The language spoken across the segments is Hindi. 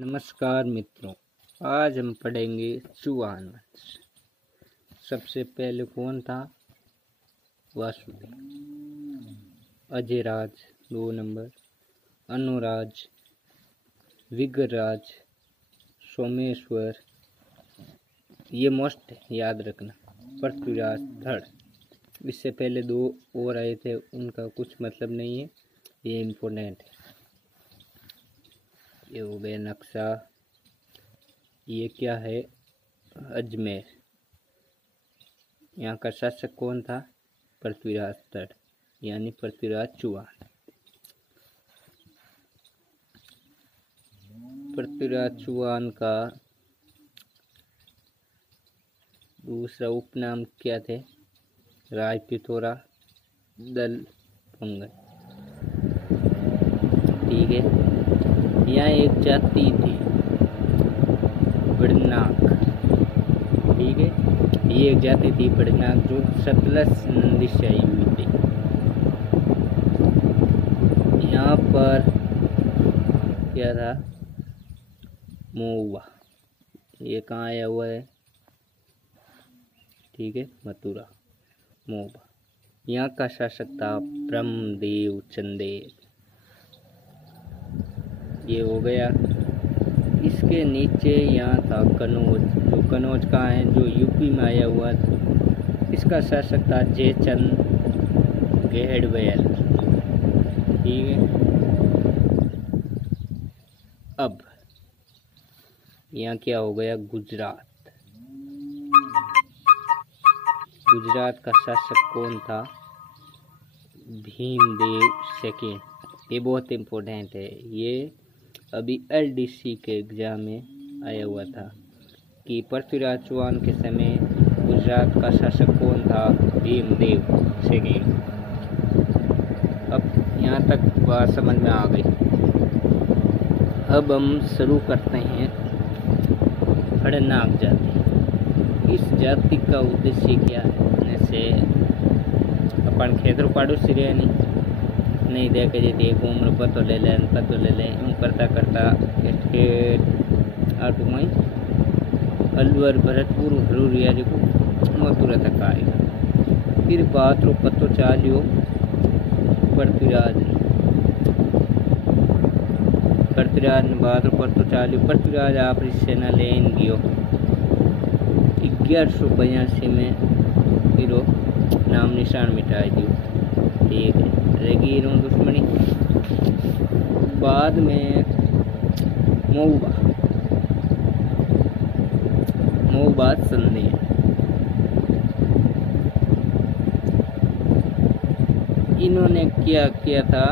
नमस्कार मित्रों, आज हम पढ़ेंगे चुआन वंश। सबसे पहले कौन था? वासुदेव। अजयराज 2 नंबर, अनुराज, विग्रराज, सोमेश्वर, ये मोस्ट याद रखना। पृथ्वीराज 3rd। इससे पहले 2 और आए थे, उनका कुछ मतलब नहीं है, ये इम्पोर्टेंट है। ये हो गया नक्शा। ये क्या है? अजमेर। यहाँ का शासक कौन था? पृथ्वीराज 3rd, यानी पृथ्वीराज चौहान। पृथ्वीराज चौहान का दूसरा उपनाम क्या थे? राय पिथौरा, दल पंगल। ठीक है। यहाँ एक जाति थी बड़नाक। ठीक है, ये एक जाति थी बड़नाक जो सतलज नदी से आई हुई थी। यहाँ पर क्या था? महुआ। ये कहाँ आया हुआ है? ठीक है, मथुरा। महुआ। यहाँ का शासक था ब्रह्मदेव चंदेल। ये हो गया। इसके नीचे यहाँ था कनौज। जो कनौज कहाँ है? जो यूपी में आया हुआ था। इसका शासक था जयचंद गहड़बैल। ठीक है। अब यहाँ क्या हो गया? गुजरात। गुजरात का शासक कौन था? भीमदेव II। ये बहुत इम्पोर्टेंट है। ये अभी LDC के एग्जाम में आया हुआ था कि पृथ्वीराज चौहान के समय गुजरात का शासक कौन था? भीमदेव II। अब यहाँ तक बात समझ में आ गई। अब हम शुरू करते हैं बड़नाक जाति। इस जाति का उद्देश्य क्या है? जैसे अपन खेतरो पाड़ो सिरे नहीं देखे जी एक उम्र पतो ले यूँ करता आटुमाई अलवर भरतपुर हरूरिया को मथुरा तक आएगा। फिर बात रो पतो चालियो पृथ्वीराज ने बात रो पतो चालियो। पृथ्वीराज आपरी सेना लेन गयो 1182 में। फिर नाम निशान मिटाई दियो। ठीक है, रहेगी दुश्मनी। बाद में महुआ संधि। इन्होंने क्या किया था?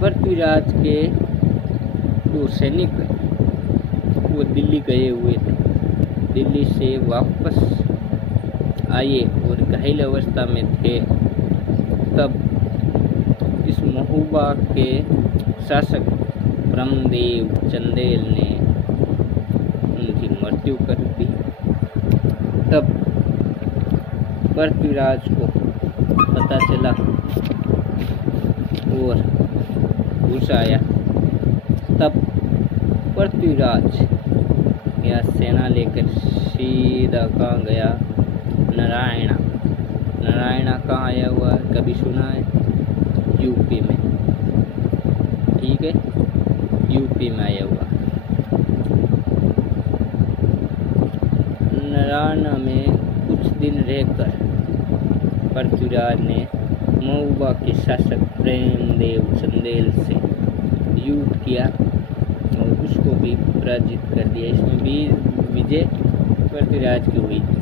पृथ्वीराज के जो सैनिक वो दिल्ली गए हुए थे, दिल्ली से वापस आए और घायल अवस्था में थे। तब इस महुआ के शासक ब्रह्मदेव चंदेल ने उनकी मृत्यु कर दी। तब पृथ्वीराज को पता चला और गुस्सा आया। तब पृथ्वीराज या सेना लेकर सीधा कहाँ गया? नारायणा कहाँ आया हुआ है? कभी सुना है? यूपी में। ठीक है, यूपी में आया हुआ। नारायणा में कुछ दिन रहकर पृथ्वीराज ने महुआ के शासक ब्रह्मदेव चंदेल से युद्ध किया और उसको भी पराजित कर दिया। इसमें भी विजय पृथ्वीराज की हुई थी।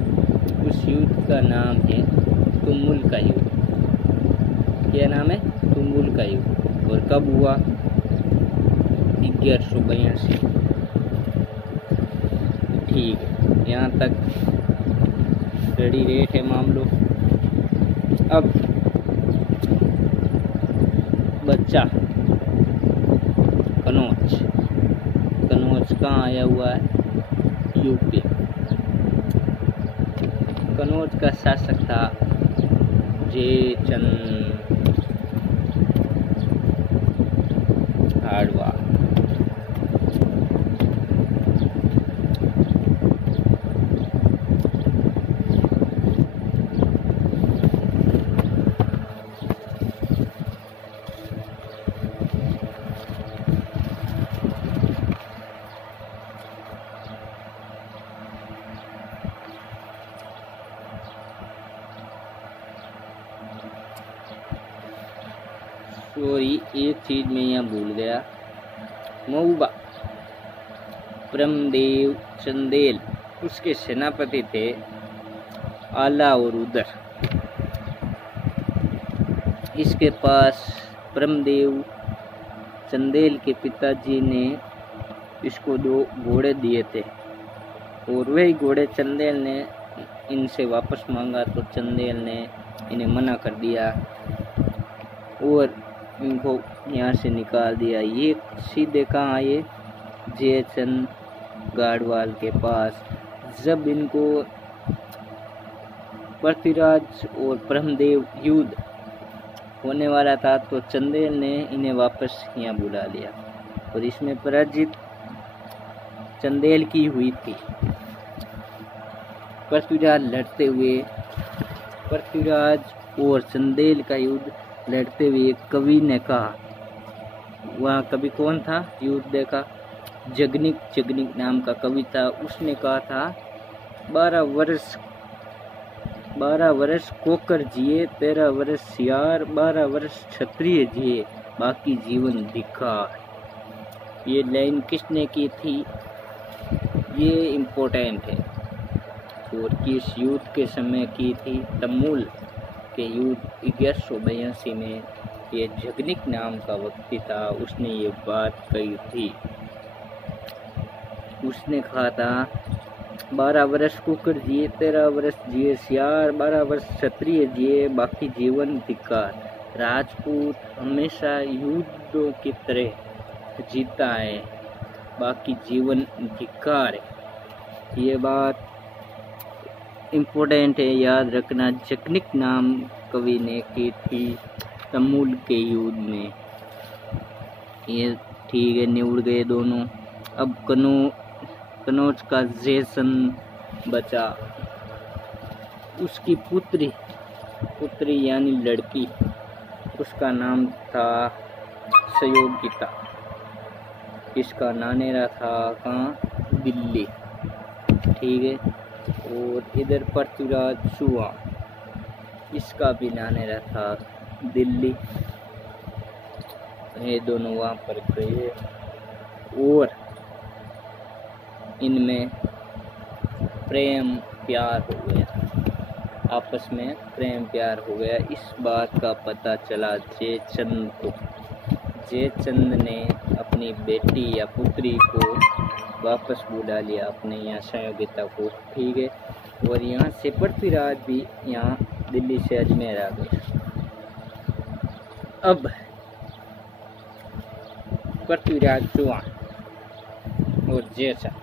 उस युद्ध का नाम है तुमुल का युद्ध। क्या नाम है? तुमुल का युद्ध। और कब हुआ? 1182। ठीक है, यहाँ तक रेडी रेट है मामलों। अब बच्चा कनौज कहाँ आया हुआ है? यूपी। कनौज का शासक था जयचंद हाड़वा। सॉरी, एक चीज मैं यहाँ भूल गया। मऊबा ब्रह्मदेव चंदेल, उसके सेनापति थे आला और उदर। इसके पास ब्रह्मदेव चंदेल के पिताजी ने इसको 2 घोड़े दिए थे और वही घोड़े चंदेल ने इनसे वापस मांगा, तो चंदेल ने इन्हें मना कर दिया और इनको यहाँ से निकाल दिया। ये सीधे कहाँ आए? जयचंद गाढ़वाल के पास। जब इनको पृथ्वीराज और ब्रह्मदेव युद्ध होने वाला था तो चंदेल ने इन्हें वापस यहाँ बुला लिया और इसमें पराजित चंदेल की हुई थी। पृथ्वीराज लड़ते हुए, पृथ्वीराज और चंदेल का युद्ध लड़ते हुए कवि ने कहा, वहाँ कवि कौन था युद्ध देखा? जगनिक नाम का कवि था। उसने कहा था 12 वर्ष कोकर जिए, 13 वर्ष सियार, 12 वर्ष क्षत्रिय जिए, बाकी जीवन धिक्कार। ये लाइन किसने की थी? ये इम्पोर्टेंट है। और किस युद्ध के समय की थी? तमूल के युद्ध 1182 में। ये जगनिक नाम का व्यक्ति था, उसने ये बात कही थी। उसने कहा था 12 वर्ष कुकर जिए, 13 वर्ष जिए सियार, 12 वर्ष क्षत्रिय जिए, बाकी जीवन धिक्कार। राजपूत हमेशा युद्धों की तरह जीता है, बाकी जीवन धिक्कार है। ये बात इम्पोर्टेंट है, याद रखना। जगनिक नाम कवि ने की थी तमूल के युद्ध में। ये ठीक है, निउड़ गए दोनों। अब कनौज का जयचंद बचा। उसकी पुत्री यानी लड़की, उसका नाम था सयोगिता। इसका नानेरा था कहाँ? दिल्ली। ठीक है। और इधर पृथ्वीराज चौहान, इसका भी नानेरा था दिल्ली। ये दोनों वहाँ पर गए और इनमें प्रेम प्यार हो गया, आपस में प्रेम प्यार हो गया। इस बात का पता चला जयचंद को। जयचंद ने अपनी बेटी या पुत्री को वापस बुला लिया अपने यहाँ संयोगिता को। ठीक है। और यहाँ से पृथ्वीराज भी यहाँ दिल्ली से अजमेर आ गए। अब पृथ्वीराज चौहान और जयचंद,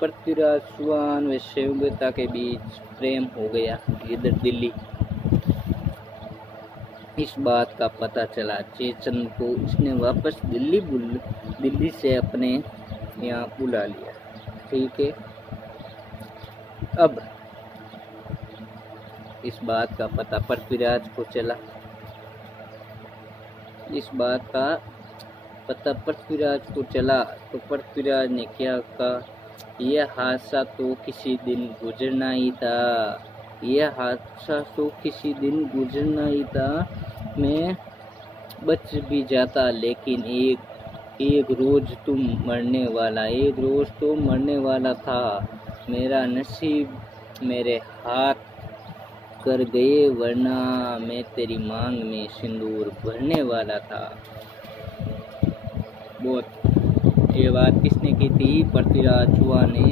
पृथ्वीराज चौहान व संयोगिता के बीच प्रेम हो गया इधर दिल्ली। इस बात का पता चला जयचंद को। इसने वापस दिल्ली से अपने यहाँ बुला लिया। ठीक है। अब इस बात का पता पृथ्वीराज को चला। इस बात का पता पृथ्वीराज को चला तो पृथ्वीराज ने क्या कहा? यह हादसा तो किसी दिन गुजरना ही था, यह हादसा तो किसी दिन गुजरना ही था। मैं बच भी जाता, लेकिन एक रोज तुम मरने वाला, एक रोज तो मरने वाला था। मेरा नसीब मेरे हाथ कर गए, वरना मैं तेरी मांग में सिंदूर भरने वाला था। बहुत ये बात किसने की थी? पृथ्वीराज चौहान ने।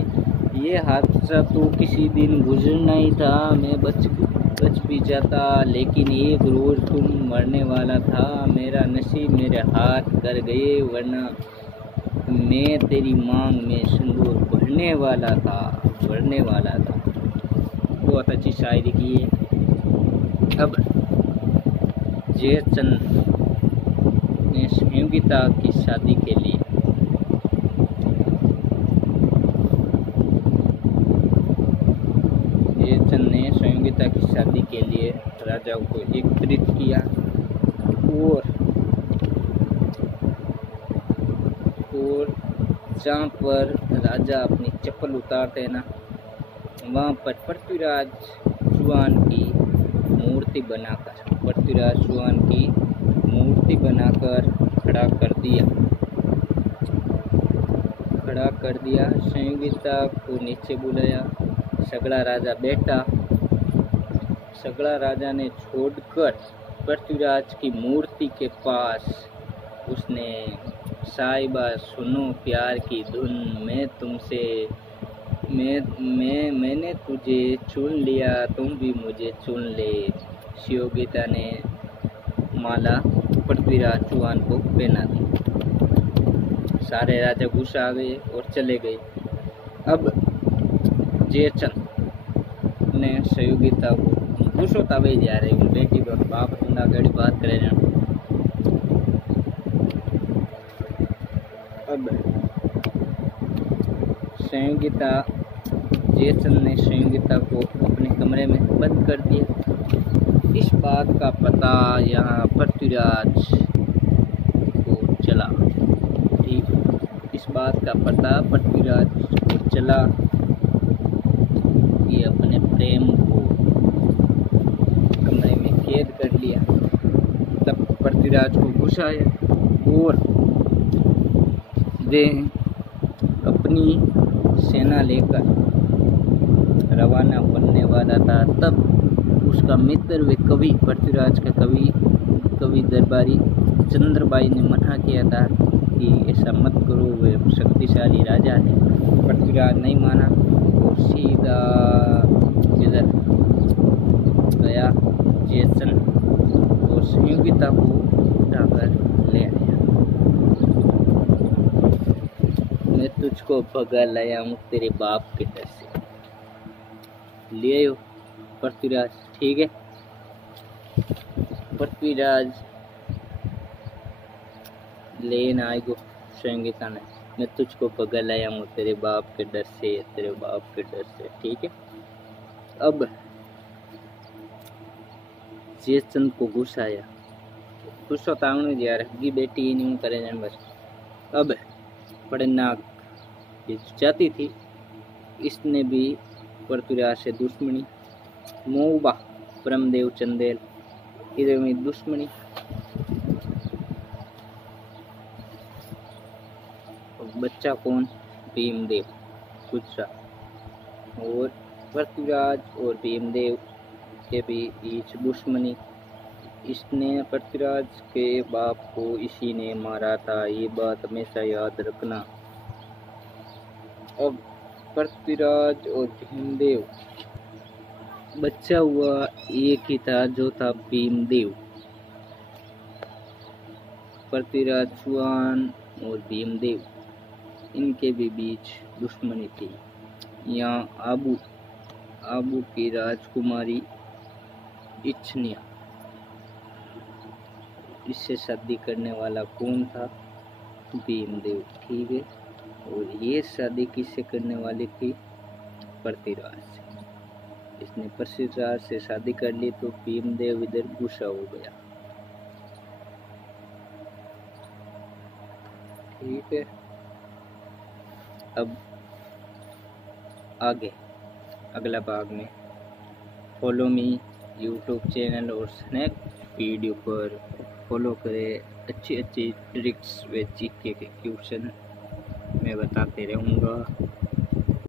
ये हादसा तो किसी दिन गुजरना ही था, मैं बच भी जाता, लेकिन एक रोज तुम मरने वाला था। मेरा नसीब मेरे हाथ कर गए, वरना मैं तेरी मांग में सिंदूर भरने वाला था। बहुत अच्छी शायरी की है। अब जयचंद ने संयोगिता की शादी के लिए राजाओं को एकत्रित किया और जहाँ पर राजा अपनी चप्पल उतारते हैं ना, वहाँ पर पृथ्वीराज चौहान की मूर्ति बनाकर पृथ्वीराज चौहान की मूर्ति बनाकर खड़ा कर दिया। संयोगिता को नीचे बुलाया। सगड़ा राजा बैठा। सगड़ा राजा ने छोड़कर पृथ्वीराज की मूर्ति के पास उसने, साहिबा सुनो प्यार की धुन, मैंने तुझे चुन लिया, तुम भी मुझे चुन ले। संयोगिता ने माला पृथ्वीराज चौहान को पहना दी। सारे राजा गुस्सा आ गए और चले गए। अब जयचंद ने संयोगिता को गुस्सो तवे जा रहे बेटी बाप बंदा गड़ी बात करे। अब जयचंद ने संयोगिता को अपने कमरे में बंद कर दिया। इस बात का पता यहाँ पृथ्वीराज को चला। ठीक, इस बात का पता पृथ्वीराज को चला कि अपने प्रेम को कमरे में कैद कर लिया। तब पृथ्वीराज को गुस्सा आया और वे अपनी सेना लेकर रवाना बनने वाला था। तब उसका मित्र व कवि, पृथ्वीराज का कवि दरबारी चंद्रबाई ने मना किया था कि ऐसा मत करो, वे शक्तिशाली राजा है। पृथ्वीराज नहीं माना और सीधा इधर गया जयचंद और संयोगिता को उठाकर ले आया। मैं तुझको भगा लाया हूँ तेरे बाप के डर से। ले आयो पृथ्वीराज, ठीक है। पृथ्वीराज लेन आएगो संयोगिता ने, मैं तुझको भगा लाया हूँ तेरे बाप के डर से, तेरे बाप के डर से, ठीक है। अब जयचंद को गुस्सा आया। गुस्सा तावने जा रहा की बेटी ही नहीं करे जान बस। अब पड़नाक जाती थी, इसने भी पृथ्वीराज से दुश्मनी। मऊबा ब्रह्मदेव चंदेल इधर में दुश्मनी। बच्चा कौन? भीमदेव गुजरात। और पृथ्वीराज और भीमदेव के बीच दुश्मनी। इसने पृथ्वीराज के बाप को इसी ने मारा था, ये बात हमेशा याद रखना। अब पृथ्वीराज और भीमदेव बच्चा हुआ एक ही था, जो था भीमदेव। पृथ्वीराज चौहान और भीमदेव इनके भी बीच दुश्मनी थी। यहाँ आबू की राजकुमारी इच्छनिया, इससे शादी करने वाला कौन था? भीमदेव, ठीक है। और ये शादी किससे करने वाली थी? पृथ्वीराज से। इसने पृथ्वीराज से शादी कर ली तो भीमदेव इधर गुस्सा हो गया, ठीक है। अब आगे अगला भाग में फॉलो मी यूट्यूब चैनल और स्नैक वीडियो पर फॉलो करें। अच्छी ट्रिक्स व जीके के क्वेश्चन मैं बताते रहूँगा।